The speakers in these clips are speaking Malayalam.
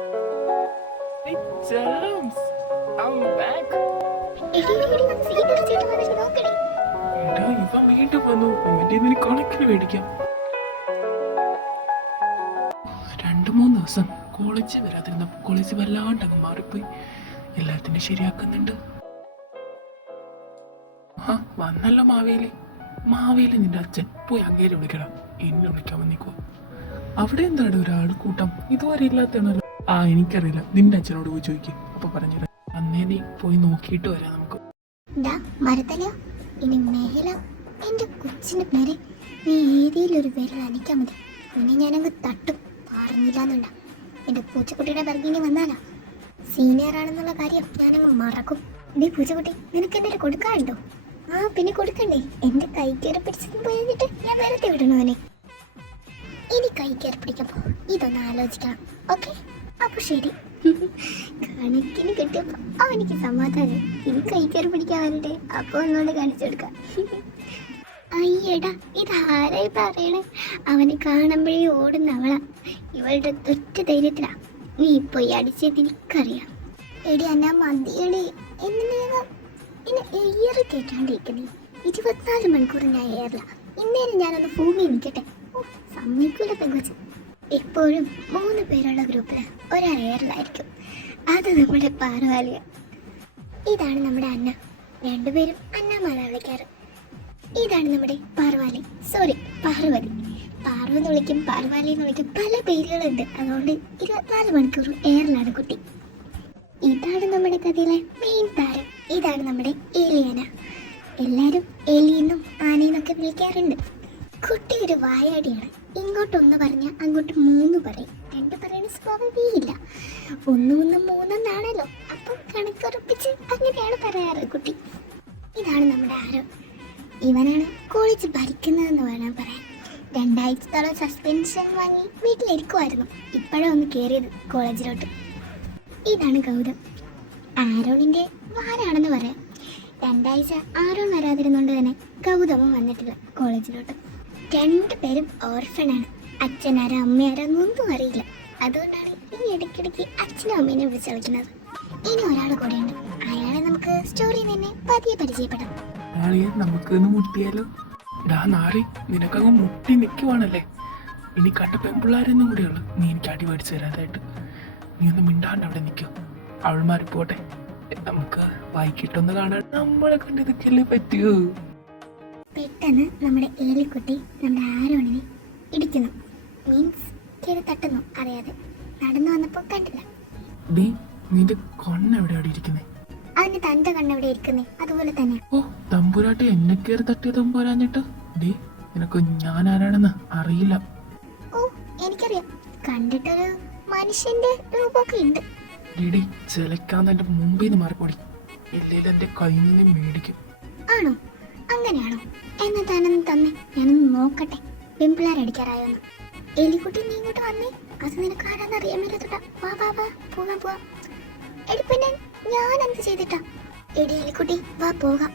Hey, Germs, I'm back. എടാ ഇവ വീണ്ടും വന്നു. ഇവന്റെ ഇതിന് കണക്കിന് മേടിക്കാം. 2-3 ദിവസം കോളേജിൽ വരാതിരുന്നപ്പോ കോളേജ് വല്ലാണ്ടങ്ങ് മാറിപ്പോയി. എല്ലാത്തിനും ശരിയാക്കുന്നുണ്ട്. ആ വന്നല്ലോ മാവേലി നിന്റെ അച്ഛൻ പോയി അങ്ങേരെ വിളിക്കണം. എന്നെ വിളിക്കാൻ വന്നിക്കോ. അവിടെ എന്താണ് ഒരാൾ കൂട്ടം ഇതുവരെ ഇല്ലാത്തതാണല്ലോ. എനിക്കറിയില്ല, നിന്റെ അച്ഛനോട് പോയി ചോദിക്കും. അപ്പൊ പറഞ്ഞു അന്നേ നീ പോയി നോക്കിയിട്ട് വരാം നമുക്ക്. ഇനി മേല എന്റെ കൊച്ചിന്റെ പേരെ നീ ഏതെങ്കിലും ഒരു പേരിൽ അനയ്ക്കാൻ മതി. പിന്നെ ഞാനങ്ങ് തട്ടും. പറഞ്ഞില്ലാന്നുണ്ട എന്റെ പൂച്ചക്കുട്ടിയുടെ പിറകിനി വന്നാലാ സീനിയർ ആണെന്നുള്ള കാര്യം ഞാനങ്ങ് മറക്കും. നീ പൂച്ചക്കുട്ടി, നിനക്ക് എന്തെങ്കിലും കൊടുക്കാറുണ്ടോ? പിന്നെ കൊടുക്കണ്ടേ? എന്റെ കൈ കയറി പിടിച്ചതും പോയിട്ട് ഞാൻ വെറുതെ വിടണോ അവനെ? ഇനി കൈ കയറി പിടിക്കുമ്പോ ഇതൊന്ന് ആലോചിക്കണം. ഓക്കെ, അപ്പൊ ശരി. കണക്കിന് കിട്ടിയപ്പോ അവനിക്ക് സമാധാനം. ഇനി കൈ കയറി പിടിക്കാൻ വരട്ടെ, അപ്പൊ ഒന്നുകൊണ്ട് കാണിച്ചു കൊടുക്കാം. അയ്യടാ, ഇതാരായി പറയണേ? അവനെ കാണുമ്പോഴേ ഓടുന്ന അവളാ. ഇവളുടെ ഒറ്റ ധൈര്യത്തിലാ നീ ഇപ്പൊ ഈ അടിച്ചത് എനിക്കറിയാം. എടി അന്നാ മതിയടി. എന്നെ എയറ് കേട്ടാണ്ടിരിക്കുന്നേ. 24 മണിക്കൂർ ഞാൻ എയറില്ല. ഇന്നേരം ഞാനൊന്ന് ഭൂമി നിൽക്കട്ടെ. സമ്മതിക്കൂല പെങ്കൊച്ച്. എപ്പോഴും 3 പേരുള്ള ഗ്രൂപ്പില് ഒരാൾ എയറിലായിരിക്കും. അത് നമ്മുടെ പാർവാലിയ. ഇതാണ് നമ്മുടെ അന്ന. 2 പേരും അന്നമാരാ വിളിക്കാറ്. ഇതാണ് നമ്മുടെ പാർവാലി, സോറി പാർവതി. പാർവെന്ന് വിളിക്കും, പാർവാലി എന്ന് വിളിക്കും, പല പേരുകളുണ്ട്. അതുകൊണ്ട് 24 മണിക്കൂർ എയറിലാണ് കുട്ടി. ഇതാണ് നമ്മുടെ കഥയിലെ മെയിൻ താരം. ഇതാണ് നമ്മുടെ ഏലിയാന. എല്ലാരും ഏലിയെന്നും ആനയെന്നൊക്കെ വിളിക്കാറുണ്ട്. കുട്ടി ഒരു വായാടിയാണ്. ഇങ്ങോട്ടൊന്ന് പറഞ്ഞാൽ അങ്ങോട്ട് 3 പറയും. 2 പറയുന്ന സ്വഭാവമില്ല. 1 1 3 എന്നാണല്ലോ. അപ്പം കണക്കുറപ്പിച്ച് അങ്ങനെയാണ് പറയാറ് കുട്ടി. ഇതാണ് നമ്മുടെ ആരോ. ഇവനാണ് കോളേജ് ഭരിക്കുന്നതെന്ന് വേണം പറയാൻ. 2 ആഴ്ചത്തോളം സസ്പെൻഷൻ വാങ്ങി വീട്ടിലിരിക്കുമായിരുന്നു. ഇപ്പോഴാണ് കയറിയത് കോളേജിലോട്ട്. ഇതാണ് ഗൗതം, ആരോണിന്റെ വാരാണെന്ന് പറയാം. 2 ആഴ്ച ആരോൺ വരാതിരുന്നോണ്ട് തന്നെ ഗൗതമും വന്നിട്ടില്ല കോളേജിലോട്ട്. 2 പേരും ഓർഫനാണ്. അച്ഛനാരോ അമ്മയാരോ ഒന്നും അറിയില്ല. അതുകൊണ്ടാണ് ഈ ഇടയ്ക്കിടയ്ക്ക് അച്ഛനും അമ്മേനെ വിളിച്ച് കളിക്കുന്നത്. ഇനി ഒരാൾ കൂടെയുണ്ട്. അയാളെ നമുക്ക് സ്റ്റോറി തന്നെ പതിയെ പരിചയപ്പെടാം. നമുക്ക് മുട്ടിയാലോ? നാളെ നിനക്കങ്ങ് മുട്ടി നിൽക്കുവാണല്ലേ. ഇനി കണ്ട പെൺപിള്ളാരെന്നും കൂടെയുള്ളു നീ എനിക്ക് അടി മേടിച്ചു തരാതായിട്ട്. നീ ഒന്ന് മിണ്ടാണ്ട് അവിടെ നിൽക്കും. അവൾമാർ പോട്ടെ, നമുക്ക് വൈകിട്ടൊന്ന് കാണാൻ. നമ്മളെ കൊണ്ട് ഇതൊക്കെയല്ലേ പറ്റൂ. പെട്ടെന്ന് നമ്മുടെ ഏലിക്കുട്ടി നമ്മുടെ ആരോണിനെ ഇടിക്കുന്നു. മീൻസ് കയറി തട്ടുന്നു അറിയാതെ. നടന്നു വന്നപ്പോ കണ്ടില്ല. നിന്റെ കണ്ണെവിടെ ഇരിക്കുന്നേ? അതിന് തന്റെ കണ്ണെവിടെ ഇരിക്കുന്നേ? അതുപോലെ തന്നെ. ഓ തമ്പുരാട്ടി, എന്നെ കയറി തട്ടിയതും പോരാഞ്ഞിട്ട്. നിനക്ക് ഞാൻ ആരാണെന്ന് അറിയില്ല. ഓ എനിക്കറിയാം. കണ്ടിട്ടൊരു മനുഷ്യന്റെ രൂപമൊക്കെ ഉണ്ട്. ചിലക്കാന്ന് എന്റെ മുമ്പിൽ നിന്ന് മാറിപ്പോടി. ഇല്ലെങ്കിൽ എന്റെ കയ്യിൽ നിന്ന് മേടിക്കും. ആണോ? അങ്ങനെയാണോ? എന്നാ താനൊന്ന് തന്നെ, ഞാനൊന്ന് നോക്കട്ടെ പെൺപിള്ളേരടിക്കാറായോന്ന്. എലിക്കുട്ടി നീ ഇങ്ങോട്ട് വന്നേ. അത് നിനക്ക് ആരാന്ന് അറിയാൻ മേലത്തോട്ടാ. വാ വാ വാ, പോകാം പോവാം. എടി പിന്നെ ഞാൻ എന്ത് ചെയ്തിട്ടാ? എടി എലിക്കുട്ടി വാ പോകാം.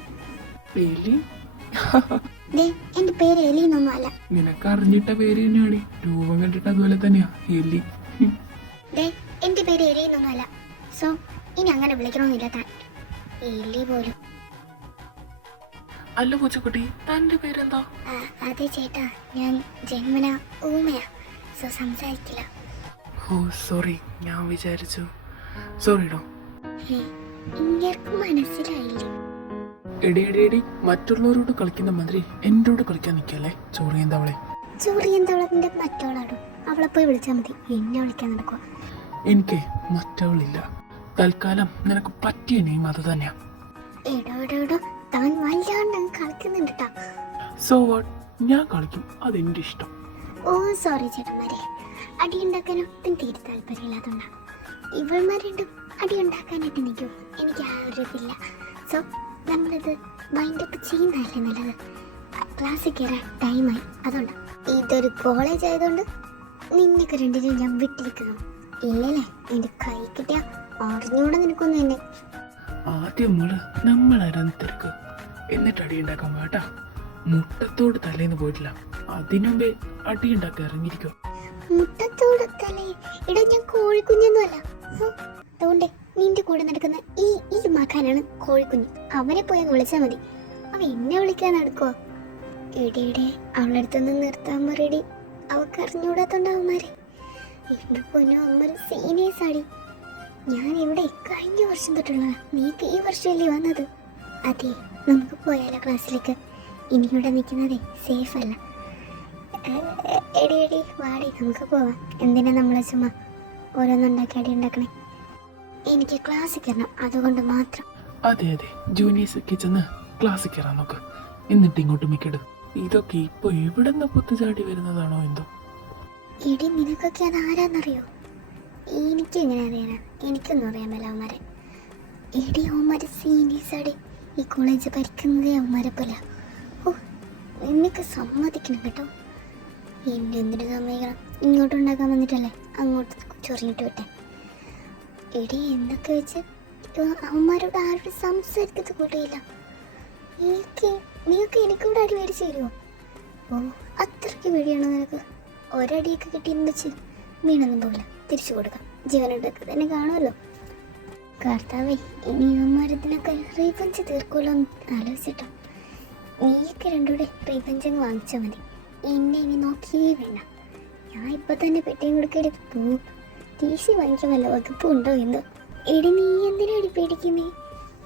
എന്റെ പേര് എലി എന്നൊന്നും അല്ല. നിനക്ക് അറിഞ്ഞിട്ട പേര് തന്നെയാണ്. രൂപം കണ്ടിട്ട് അതുപോലെ തന്നെയാ എലി. എന്റെ പേര് എലി എന്നൊന്നും അല്ല. സോ ഇനി അങ്ങനെ വിളിക്കണമെന്നില്ല താൻ. എലി പോലും. അല്ല പൂച്ചക്കുട്ടി, തന്റെ പേരെന്താ? അതെ ചേട്ടാ, ഞാൻ ജന്മന ഊമയാ. സോ സംസാരിക്കില്ല. ഓ സോറി, ഞാൻ വിചാരിച്ചു. സോറിടോ. ഇങ്ങേർക്കും മനസ്സിലായില്ലേ? എടി മറ്റുള്ളവരോട് കളിക്കുന്ന മാതിരി എന്നോട് കളിക്കാൻ നിൽക്കല്ലേ. ചോറിയന്തവളത്തിന്റെ മറ്റവളാടും. അവളെ പോയി വിളിച്ചാൽ മതി. എന്നെ വിളിക്കാൻ നടക്കുക. എനിക്ക് മറ്റവളില്ല. തൽക്കാലം നിനക്ക് പറ്റിയ നെയിം അത് തന്നെയാ. എടോ താൻ വല്ലാണ്ട് കളിക്കുന്നുണ്ട്. സോ വാട്ട്, ഞാൻ കളിക്കും, അതെന്റെ ഇഷ്ടം. ഓ സോറി ചേട്ടന്മാരെ, അടിയുണ്ടാക്കാനൊട്ടും തീരെ താല്പര്യമില്ലാത്തതുകൊണ്ടാണ്. ഇവൾമാരുണ്ടും അടിയുണ്ടാക്കാനായിട്ട് നിൽക്കും. എനിക്ക് ആ ഒരു ഇതില്ല. സോ നമ്മളിത് വൈൻഡപ്പ് ചെയ്യുന്നതല്ലേ നല്ലത്. ക്ലാസ്സിൽ കയറാൻ ടൈമായി. അതുകൊണ്ട് ഇതൊരു കോളേജ് ആയതുകൊണ്ട് നിന്നൊക്കെ 2 ഞാൻ വിട്ടിരിക്കുന്നു. ഇല്ലല്ലേ, എന്റെ കൈ കിട്ടിയ അറിഞ്ഞൂടെ നിനക്കൊന്നും എന്നെ. ആദ്യം നമ്മളാരാന്ന് തിരക്ക്, എന്നിട്ട് അടിയുണ്ടാക്കാൻ വേട്ടാ. മുട്ടത്തോട് തലേന്ന് പോയിട്ടില്ല, അതിനുമ്പേ അടിയുണ്ടാക്കി ഇറങ്ങിയിരിക്കും. മുട്ടത്തോട് തലേ? ഇടാ ഞാൻ കോഴി കോഴിക്കുഞ്ഞൊന്നുമല്ല. അതുകൊണ്ട് നിന്റെ കൂടെ നടക്കുന്ന ഈ ഈ മകാനാണ് കോഴിക്കുഞ്ഞ്. അവനെ പോയി വിളിച്ചാൽ മതി. അവ എന്നെ വിളിക്കാൻ നടക്കുവോ? എടിയുടെ അവളുടെ അടുത്തൊന്ന് നിർത്താൻ പറയടി. അവൾക്ക് അറിഞ്ഞുകൂടാത്തോണ്ടവന്മാരെ. എന്റെ പൊന്നു അമ്മ സീനിയേഴ്സ് ആടി. ഞാൻ ഇവിടെ കഴിഞ്ഞ വർഷം തൊട്ടുള്ളതാ. നീക്ക് ഈ വർഷമല്ലേ വന്നത്? അതെ, നമുക്ക് പോയാലോ ക്ലാസ്സിലേക്ക്? ഇനി ഇവിടെ നിൽക്കുന്നതേ സേഫ് അല്ല. എടി എടി വാടി, നമുക്ക് പോവാം. എന്തിനാ നമ്മളെ ചുമ്മാ ഓരോന്നുണ്ടാക്കി അടി ഉണ്ടാക്കണേ? എനിക്ക് ക്ലാസ്സിൽ കയറണം, അതുകൊണ്ട് മാത്രം. അതെ അതെ, ജൂനിയേഴ്സ് ഒക്കെ ചെന്ന് ക്ലാസ്സിൽ കയറാൻ നോക്ക്. എന്നിട്ട് ഇങ്ങോട്ട് മിക്കട്. ഇതൊക്കെ ഇപ്പൊ എവിടെ നിന്ന് പൊത്തുചാടി വരുന്നതാണോ എന്തോ. എടി നിനക്കൊക്കെ അത് ആരാന്നറിയോ? എനിക്ക് എങ്ങനെ അറിയാനാ? എനിക്കൊന്നും അറിയാൻ മേല അവന്മാരെ. എടി അവന്മാരെ സീനിയേഴ്സ് ആടി. ഈ കോളേജ് ഭരിക്കുന്നതേ അവന്മാരെ പോലെ. ഓ, എന്നൊക്കെ സമ്മതിക്കണം കേട്ടോ. എന്നെ എന്തിനു സമ്മതിക്കണം? ഇങ്ങോട്ടുണ്ടാക്കാൻ വന്നിട്ടല്ലേ അങ്ങോട്ട് ചൊറിഞ്ഞിട്ട് വിട്ടെ. എടി എന്നൊക്കെ വെച്ച് അവന്മാരോട് ആരോട് സംസാരിക്കത്ത് കൂട്ടിയില്ല. നീയൊക്കെ എനിക്കൂടെ അടി മേടിച്ച് തരുമോ? ഓ, അത്രയ്ക്ക് പേടിയാണോ നിനക്ക്? ഒരടിയൊക്കെ കിട്ടിയെന്ന് വെച്ച് വീണൊന്നും പോകില്ല, തിരിച്ചു കൊടുക്കാം. ജീവനോടൊക്കെ തന്നെ കാണുമല്ലോ. കർത്താവേ, ഇനി അവന്മാരത്തിനൊക്കെ റീഫഞ്ച് തീർക്കുമല്ലോ എന്ന് ആലോചിച്ചിട്ടോ. നീയൊക്കെ രണ്ടുകൂടെ റീഫഞ്ച് വാങ്ങിച്ചാൽ മതി. എന്നെ ഇനി നോക്കിയേ വേണ്ട. ഞാൻ ഇപ്പം തന്നെ പെട്ടിയും കൊടുക്കെടുത്ത് പോവും. ടി.സി വാങ്ങിക്കാൻ വല്ല വകുപ്പും ഉണ്ടോ എന്തോ. എടി നീ എന്തിനാടി പേടിക്കുന്നേ?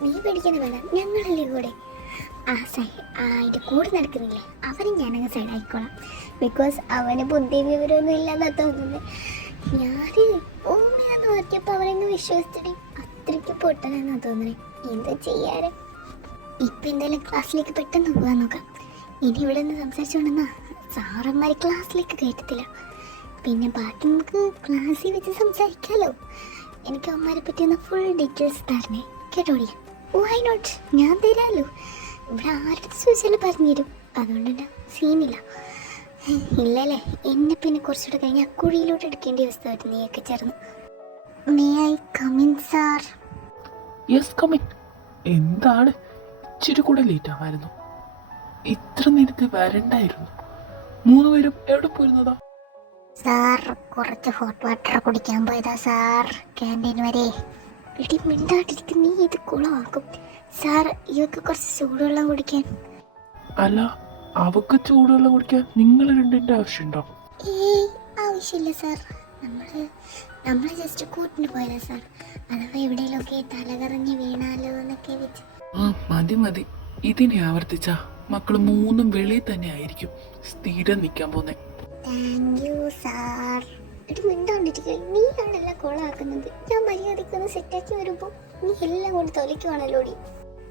നീ പേടിക്കുന്ന വേണ്ട, ഞങ്ങളല്ലേ കൂടെ. അതിൻ്റെ കൂടെ നടക്കുന്നില്ലേ അവനെ ഞാനങ്ങ് സൈഡായിക്കോളാം. ബിക്കോസ് അവന് ബുദ്ധി വിവരമൊന്നും ഇല്ലാന്നാ തോന്നുന്നത്. ഞാൻ ഓമിയാന്ന് നോക്കിയപ്പോൾ അവനങ്ങ് വിശ്വസിച്ചിട്ട് അത്രയ്ക്ക് പൊട്ടനാന്നാ തോന്നുന്നത്. എന്താ ചെയ്യാറ്? ഇപ്പം എന്തായാലും ക്ലാസ്സിലേക്ക് പെട്ടെന്ന് പോകാൻ നോക്കാം. ഇനി ഇവിടെ നിന്ന് സംസാരിച്ചുകൊണ്ടെന്നാ സാറന്മാർ ക്ലാസ്സിലേക്ക് കയറ്റത്തില്ല. പിന്നെ ബാക്കി നമുക്ക് ക്ലാസ്സിൽ വെച്ച് സംസാരിക്കാമല്ലോ. എനിക്ക് അവന്മാരെ പറ്റി ഒന്ന് ഫുൾ ഡീറ്റെയിൽസ് തരണേ കേട്ടോടി. വൈ നോട്ട്, ഞാൻ തരാമല്ലോ. ഇവിടെ ആരുടെ ചോദിച്ചാലും പറഞ്ഞു തരും. അതുകൊണ്ട് തന്നെ സീനില്ല. ഇല്ലല്ലേ, എന്നെ പിന്നെ കുറച്ചുകൂടെ കഴിഞ്ഞാൽ കുഴിയിലോട്ട് എടുക്കേണ്ട അവസ്ഥ വരും. നീയൊക്കെ ചേർന്ന്. May I come in sir? Yes come in. എന്താണ് ഇച്ചിരി കൂടെ ലേറ്റ് ആവായിരുന്നു? ഇത്ര നേരത്തെ വരണ്ടായിരുന്നു. 3 പേരും എവിടെ പോയിരുന്നതാ? സാർ കുറച്ച് ഹോട്ട് വാട്ടർ കുടിക്കാൻ പോയതാ സാർ, ക്യാൻറ്റീൻ വരെ. ഇടി മിണ്ടാട്ടിരിക്കും, നീ ഇത് കുളമാക്കും. സാർ ഇവക്ക് കുറച്ച് ചൂടുവെള്ളം കുടിക്കാൻ. അല്ല, അവക്ക് ചൂടുവെള്ളം കുടിക്കാൻ നിങ്ങൾ രണ്ടിൻ്റെ ആവശ്യമുണ്ടോ? ഏയ് ആവശ്യമില്ല സാർ. നമ്മൾ ജസ്റ്റ് കൂട്ടിന് പോയതാ സാർ. അഥവാ എവിടെയെങ്കിലുമൊക്കെ തലകറങ്ങി വീണാലോ എന്നൊക്കെ വെച്ച്. മതി മതി, ഇതിനെ ആവർത്തിച്ച മക്കള് 3 വെളിയിൽ തന്നെ ആയിരിക്കും സ്ഥിരം നിൽക്കാൻ പോന്നെ. Thank you sir. ഇടി മിണ്ടാണ്ടിരിക്കുക, നീയാണല്ല കോളാക്കുന്നത്. ഞാൻ മര്യാദക്കൊന്ന് സെറ്റാക്കി വരുമ്പോൾ നീ എല്ലാം കൊണ്ട് തൊലയ്ക്കുവാണല്ലോടി.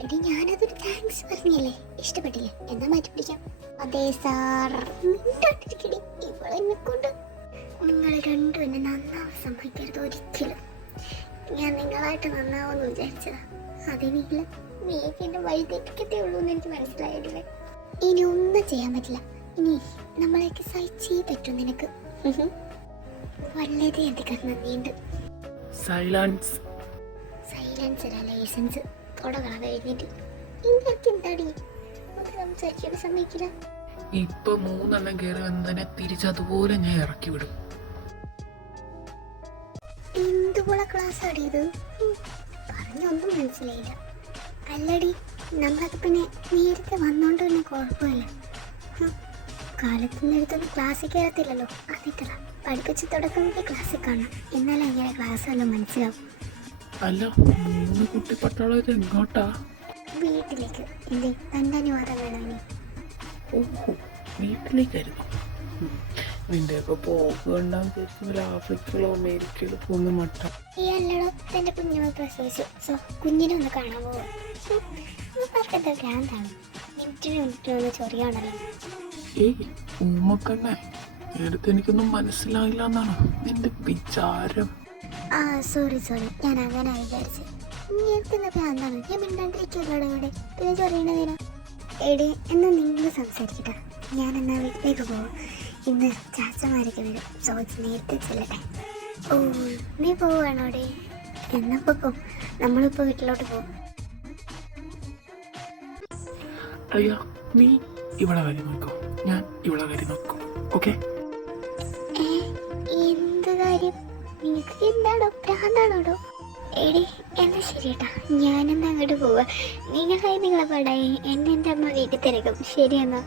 എടി ഞാനതൊരു താങ്ക്സ് പറഞ്ഞല്ലേ, ഇഷ്ടപ്പെട്ടില്ലേ? എന്നാ മാറ്റി പിടിക്കാം. അതെ സാർ. മിണ്ടാണ്ടിരിക്കടി, ഇവളെന്നെ കൊണ്ട്. നിങ്ങൾ രണ്ടും എന്നെ നന്നാവാൻ സമ്മതിക്കരുത് ഒരിക്കലും. ഞാൻ നിങ്ങളായിട്ട് നന്നാവെന്ന് വിചാരിച്ചതാ. അതിനില്ല, നീക്ക് എന്നെ വഴി തെറ്റിക്കത്തേ ഉള്ളൂ എന്ന് എനിക്ക് മനസ്സിലായിട്ടില്ലേ. ഇനി ഒന്നും ചെയ്യാൻ പറ്റില്ല. ഇനി നമ്മളെയൊക്കെ സഹിച്ചേ പറ്റൂ നിനക്ക്. വളരെയധികം നന്ദിയുണ്ട്. സൈലൻസ്. സൈലൻസ് അല്ല, ലൈസൻസ്. തുടങ്ങണം കഴിഞ്ഞിട്ട്. ഇങ്ങനെയൊക്കെ എന്താടി സംസാരിക്കാൻ സമ്മതിക്കില്ല. ഇപ്പൊ 3 കയറി വന്നതിനെ തിരിച്ചതുപോലെ ഞാൻ ഇറക്കി വിടും. എന്തുപോലെ ക്ലാസ് ആടിയത്? പറഞ്ഞൊന്നും മനസ്സിലായില്ല. അല്ലടി, നമ്മളൊക്കെ പിന്നെ നേരത്തെ വന്നോണ്ട് തന്നെ കുഴപ്പമില്ല. കാലത്തിൻ്റെ അടുത്തൊന്നും ക്ലാസ്സിൽ കയറത്തില്ലല്ലോ. അതിത്ര പഠിപ്പിച്ച് തുടക്കുന്നത് ക്ലാസ്സിൽ കാണാം. എന്നാലും അങ്ങനെ ക്ലാസ് വല്ലതും മനസ്സിലാവും. അല്ല, 3 കുട്ടി പട്ടാളത്ത് എങ്ങോട്ടാ? വീട്ടിലേക്ക്. എന്തേ, തൻ്റെ അനുവാദം വേണം ഇനി? ഓഹോ, വീട്ടിലേക്കായിരുന്നു. നിന്റെയൊക്കെ പോകുണ്ടാന്ന് വിചാരിക്കുമ്പോൾ ആഫ്രിക്കയിലോ അമേരിക്കയിലോ പോകുന്ന മട്ട. ഈ അല്ലടോ, തൻ്റെ കുഞ്ഞിനെ പ്രസവിച്ചു. സോ കുഞ്ഞിനെ ഒന്ന് കാണാൻ പോവാ. അവർക്കെന്താ ഭ്രാന്താണ്? മിനിറ്റിന് ചൊറിയാണല്ലോ. ഏയ് ഊമക്കണ്ണ, നേരത്തെ എനിക്കൊന്നും മനസ്സിലായില്ല എന്നാണ് നിന്റെ വിചാരം. സോറി, ഞാൻ അങ്ങനെ വിചാരിച്ചു. എനിക്കെന്താ ഭ്രാന്താണ്? ഞാൻ മിണ്ടാണ്ടിരിക്കുമല്ലോ ഇവിടെ. പിന്നെ ചൊറിയണതിനാ? എടി, എന്നാ നിങ്ങൾ സംസാരിക്കട്ടെ. ഞാൻ എന്നാ വീട്ടിലേക്ക് പോകും. ഇന്ന് ചാച്ചമാരൊക്കെ വരും. സോ നേരത്തെ ചെല്ലട്ടെ. ഓ, നീ പോവാണോടെ? എന്നാ പോകും. നമ്മളിപ്പോൾ വീട്ടിലോട്ട് പോകും. അയ്യ, നീ ഇവിടെ വരി നോക്കോ, ഞാൻ ഇവിടെ വരി നോക്കും. ഓക്കെ? എന്ത് കാര്യം? നിങ്ങൾക്ക് എന്താണോ ഭ്രാന്താണോടോ? എടി എന്നാ ശരിയേട്ടാ, ഞാനെന്നാ അങ്ങോട്ട് പോവാ. നിങ്ങളായി നിങ്ങളെ പാടായി, എന്നെ എൻ്റെ അമ്മ വീട്ടിൽ തിരക്കും. ശരിയെന്നാ.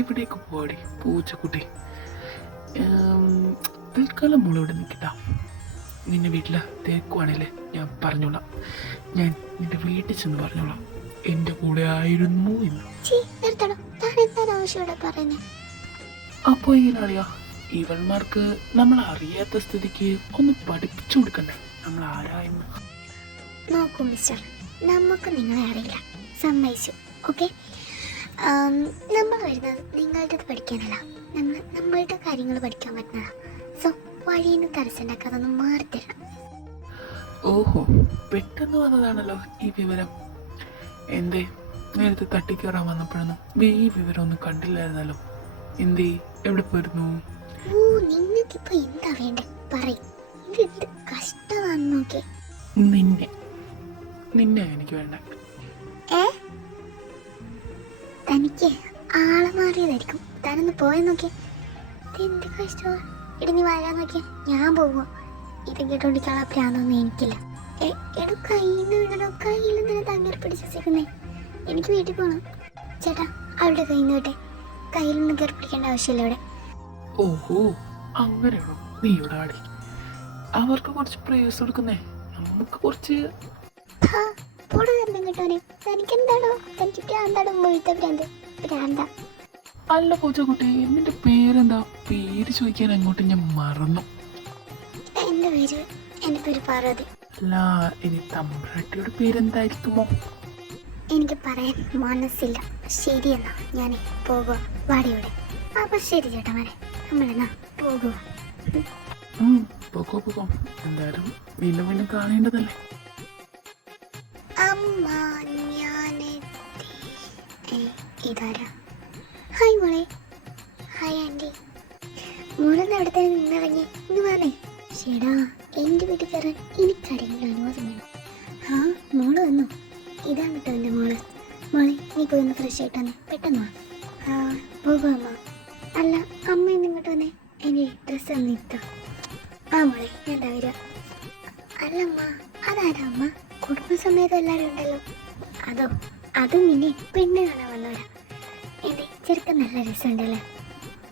എവിടേക്ക് പോവാടി പൂച്ചക്കുട്ടി? തൽക്കാലം മോളിവിടെ നിൽക്കട്ടാ. നിന്നെ വീട്ടിൽ തേക്കുവാണല്ലേ ഞാൻ പറഞ്ഞോളാം. ഞാൻ നിന്റെ വീട്ടിൽ ചെന്ന് പറഞ്ഞോളാം എൻ്റെ കൂടെ ആയിരുന്നു എന്ന്. നിർത്തണം, താൻ എന്താണ് ആവശ്യത്തോടെ പറയുന്നത്? അപ്പോൾ ഇങ്ങനെ അറിയാം, ഇവന്മാർക്ക് നമ്മൾ അറിയാത്ത സ്ഥിതിക്ക് ഒന്ന് പഠിപ്പിച്ചു കൊടുക്കണ്ടേ നമ്മൾ ആരായെന്ന്. നോക്കൂ മിസ്റ്റർ, നമുക്ക് നിങ്ങളെ അറിയില്ല, സമ്മതിച്ചു. ഓക്കെ, നമ്മൾ വരുന്നത് നിങ്ങളുടെ പഠിക്കാനല്ല, നമ്മളുടെ കാര്യങ്ങൾ പഠിക്കാൻ പറ്റുന്നതാണ്. സോ വഴിയിൽ നിന്ന് തടസ്സമുണ്ടാക്കാതെ ഒന്ന് മാറിത്തരണം. ഓഹോ, പെട്ടെന്ന് വന്നതാണല്ലോ ഈ വിവരം. എന്തേ നേരത്തെ തട്ടിക്കയറാൻ വന്നപ്പോഴൊന്നും ഈ വിവരം ഒന്നും കണ്ടില്ലായിരുന്നല്ലോ. എന്തേ, എവിടെ പോയിരുന്നു? ഓ, നിങ്ങൾക്കിപ്പോ എന്താ വേണ്ടേ പറയും. ഇത് കഷ്ടമാണെന്ന് നോക്കിയേ. നിന്നെ എനിക്ക് വേണ്ട. തനിക്ക് ആളെ മാറിയതായിരിക്കും. താനൊന്ന് പോയി നോക്കിയേ. എന്ത് കഷ്ടമാ. ഇടി നീ വരാൻ നോക്കിയേ, ഞാൻ പോകുമോ? ഇത് കേട്ടോണ്ടിരിക്കാനുള്ള പ്രാന്തൊന്നും എനിക്കില്ല. എടോ, കയ്യിന്ന് വിടണോ? കയ്യിൽ നിന്ന് തങ്ങേറി പിടിച്ചേക്കുന്നേ. എനിക്ക് വീട്ടിൽ പോകണം. ചേട്ടാ, അവളുടെ കയ്യിൽ നിന്ന് വിട്ടെ. കയ്യിൽ നിന്ന് കയറി പിടിക്കേണ്ട ആവശ്യമില്ല ഇവിടെ. ഓഹോ, അങ്ങനെയാണോ? നീ ഇവിടെ ആടി. അവർക്ക് കുറച്ച് പ്രേസ് കൊടുക്കുന്നേ, നമുക്ക് കുറച്ച്. പോടുകാരണം കേട്ടോനെ. തനിക്കെന്താണോ? തനിക്ക് പ്രാന്താണോ? മുഴുത്ത പ്രാന്ത. അല്ല പൂച്ചക്കുട്ടി, നിന്റെ പേരെന്താ? പേര് ചോദിക്കാൻ അങ്ങോട്ട് ഞാൻ മറന്നു. എൻ്റെ പേര് പാർവതി. അല്ല, ഇനി തമ്പ്രാട്ടിയുടെ പേരെന്തായിരിക്കുമോ? എനിക്ക് പറയാൻ മനസ്സില്ല. ശരിയെന്നാ, ഞാൻ പോകുക. വാടിയോടെ. അപ്പൊ ശരി ചേട്ടന്മാരെ, നമ്മളെന്നാ പോകുക. പോകോ. എന്തായാലും വീണ്ടും വീണ്ടും കാണേണ്ടതല്ലേ. അമ്മ, ഇതാരാ? ഹായ് മോളെ. Hi aunty. മോളെന്ന് അവിടെ തന്നെ നിന്നിറങ്ങി ഇന്ന് വന്നേ. ചേടാ, എൻ്റെ വീട്ടിൽ കയറാൻ എനിക്കാരെങ്കിലും അനുവാദം വേണം. ആ, മോള് വന്നു. ഇതാണ് കേട്ടോ എൻ്റെ മോള്. മോളെ, നീ പോയി ഒന്ന് ഫ്രഷ് ആയിട്ട് വന്നേ, പെട്ടെന്ന് വാ. ആ, പോകുക അമ്മ. അല്ല, അമ്മ ഇങ്ങോട്ട് വന്നേ, എൻ്റെ ഡ്രസ്സ് ഒന്ന് ഇട്ടോ. ആ മോളെ, ഞാൻ എന്താ വരിക. അല്ലമ്മ, അതാരാ അമ്മ? കുടുംബസമേതം എല്ലാവരും ഉണ്ടല്ലോ. അത് നിന്നെ പെണ്ണ് കാണാൻ വന്നവരാ. എന്റെ ചെറുക്കൻ നല്ല രസമുണ്ടല്ലേ.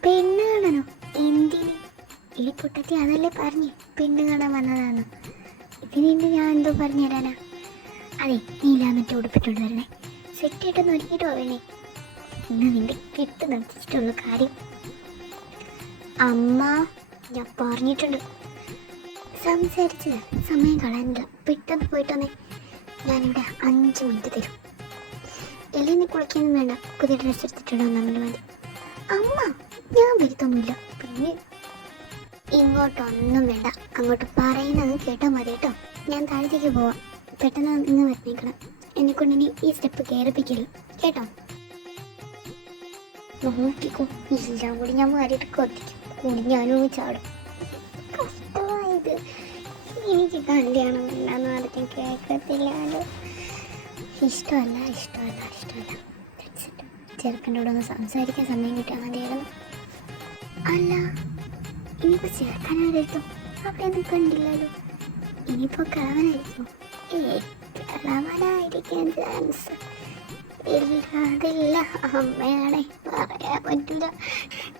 പെണ്ണ് കാണാനോ? എന്തിന്? ഈ പൊട്ടത്തി അതല്ലേ പറഞ്ഞേ പെണ്ണ് കാണാൻ വന്നതാണോ? ഇതിന് ഞാൻ എന്തോ പറഞ്ഞു തരാനാ? അതെ, നീ മറ്റേ ഉടുപ്പിട്ടുണ്ട് വരണേ. സെറ്റായിട്ടൊന്ന് ഒരുക്കിയിട്ട് പോവേണേ. ഇന്ന് നിന്റെ കെട്ട് നിർത്തിച്ചിട്ടുള്ള കാര്യം. അമ്മ, ഞാൻ പറഞ്ഞിട്ടുണ്ട്. സംസാരിച്ച് സമയം കളയാനില്ല. പെട്ടെന്ന് പോയിട്ടൊന്നേ. ഞാനിവിടെ 5 മിനിറ്റ് തരും. എല്ലാം നീ കുളിക്കൊന്നും വേണ്ട, പുതിയ ഡ്രസ്സ് എടുത്തിട്ടുണ്ടോ നമ്മൾ മതി. അമ്മ, ഞാൻ വരുത്തൊന്നുമില്ല. പിന്നെ ഇങ്ങോട്ടൊന്നും വേണ്ട, അങ്ങോട്ട് പറയുന്നത് കേട്ടാൽ മതി കേട്ടോ. ഞാൻ താഴത്തേക്ക് പോവാം. പെട്ടെന്ന് നിങ്ങൾ വരുന്നേക്കണം. എന്നെക്കൊണ്ടിനി ഈ സ്റ്റെപ്പ് കയറിപ്പിക്കില്ല കേട്ടോ. നോക്കിക്കോ, എല്ലാം കൂടി ഞാൻ മാറിയിട്ട് കൊത്തിക്കും. കൂടി ഞാനും ചാടും. കഷ്ടമായത്. എനിക്ക് കല്യാണം വേണ്ടെന്ന് ആദ്യം കേൾക്കത്തില്ലല്ലോ. ഇഷ്ടമല്ല. ചെറുക്കൻ്റെ കൂടെ ഒന്ന് സംസാരിക്കാൻ സമയം കിട്ടിയാൽ മതിയായിരുന്നു. അല്ല, ഇനിയിപ്പോൾ ചെറുക്കനായിരിക്കും. അവിടെ ഒന്നും കണ്ടില്ലല്ലോ. ഇനിയിപ്പോൾ കളവനായിരിക്കും. കളവനായിരിക്കാൻ ചാൻസ് ഇല്ലാതില്ല. അമ്മയാണേ, പറയാൻ പറ്റില്ല.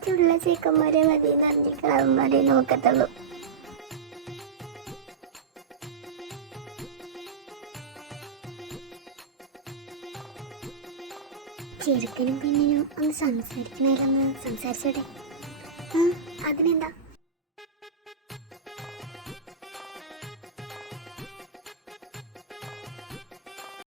ചുള്ള ചിക്കന്മാരെ മതി നന്ദി കളവന്മാരെ നോക്കത്തുള്ളൂ. ചെറുക്കനും പെണ്ണിനും ഒന്ന് സംസാരിക്കണേലൊന്ന് സംസാരിച്ചോട്ടെ. അതിനെന്താ?